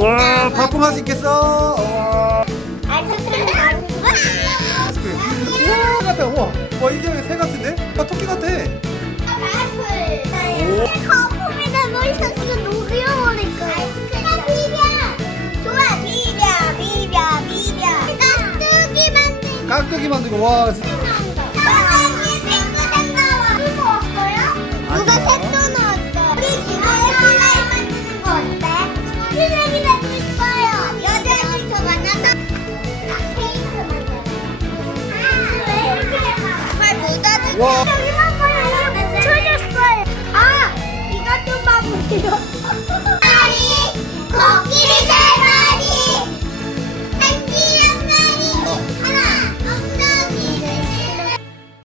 와 바쁨 할수 있겠어 아이스크림 우와 같아 우와 와 이게 새 같은데? 아 토끼 같아 아 마술 거품이나 놀이터치가 너무 귀니까 아이스크림 비벼 좋아 비벼 비벼 비벼 깍두기 만들 깍두기 만들고 와 walk.